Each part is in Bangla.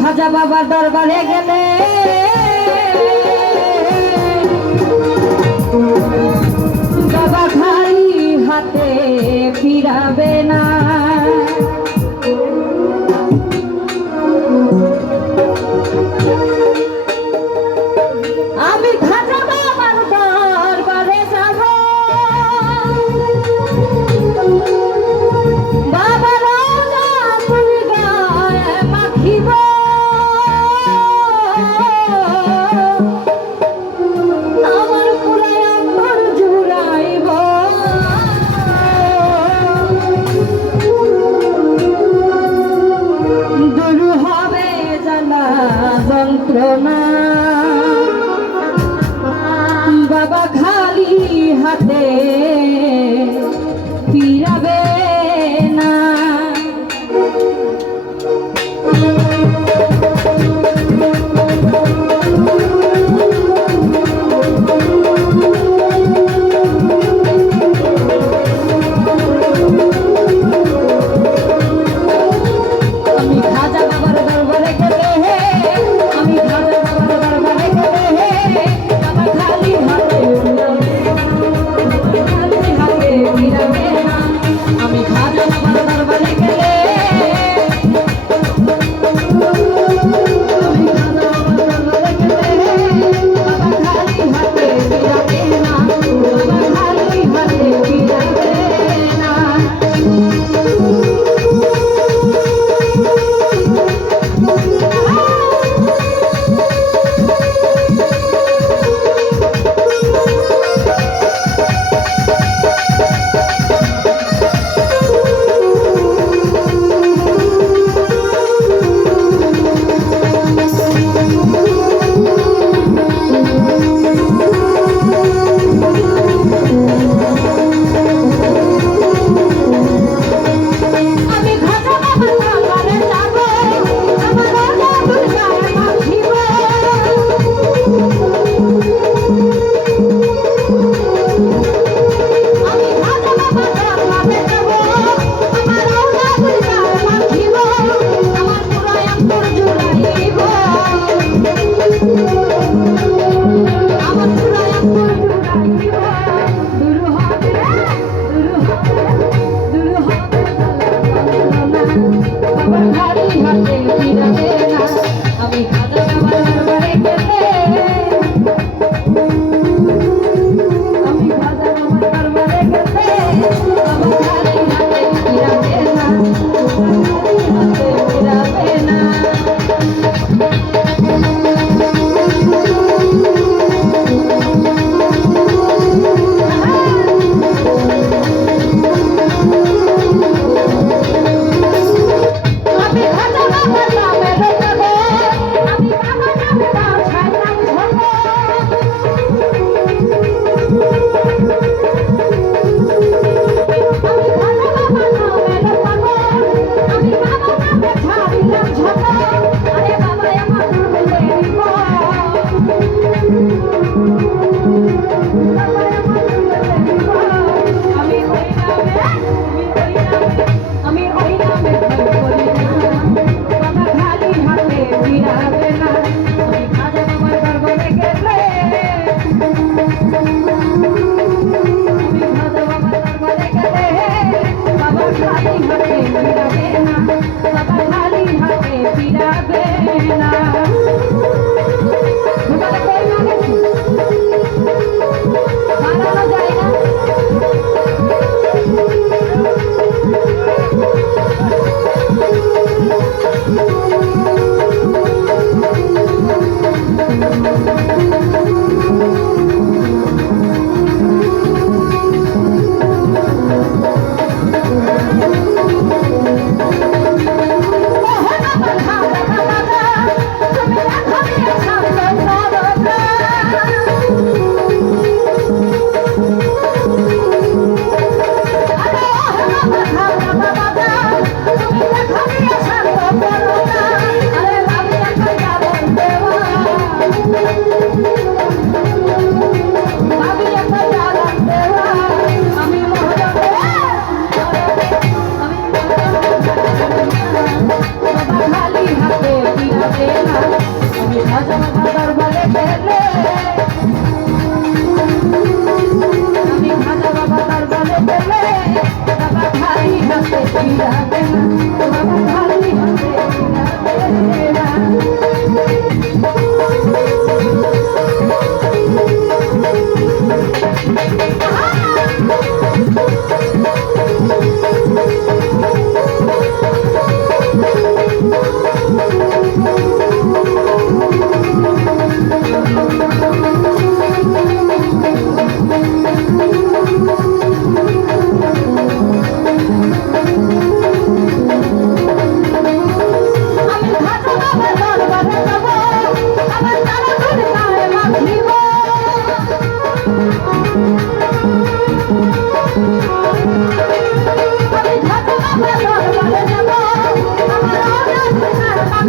খাজা বাবার দরবারে গেলে। বাবা খালি হাতে ফিরাবে না। আমি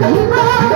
গায়ে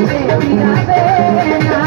না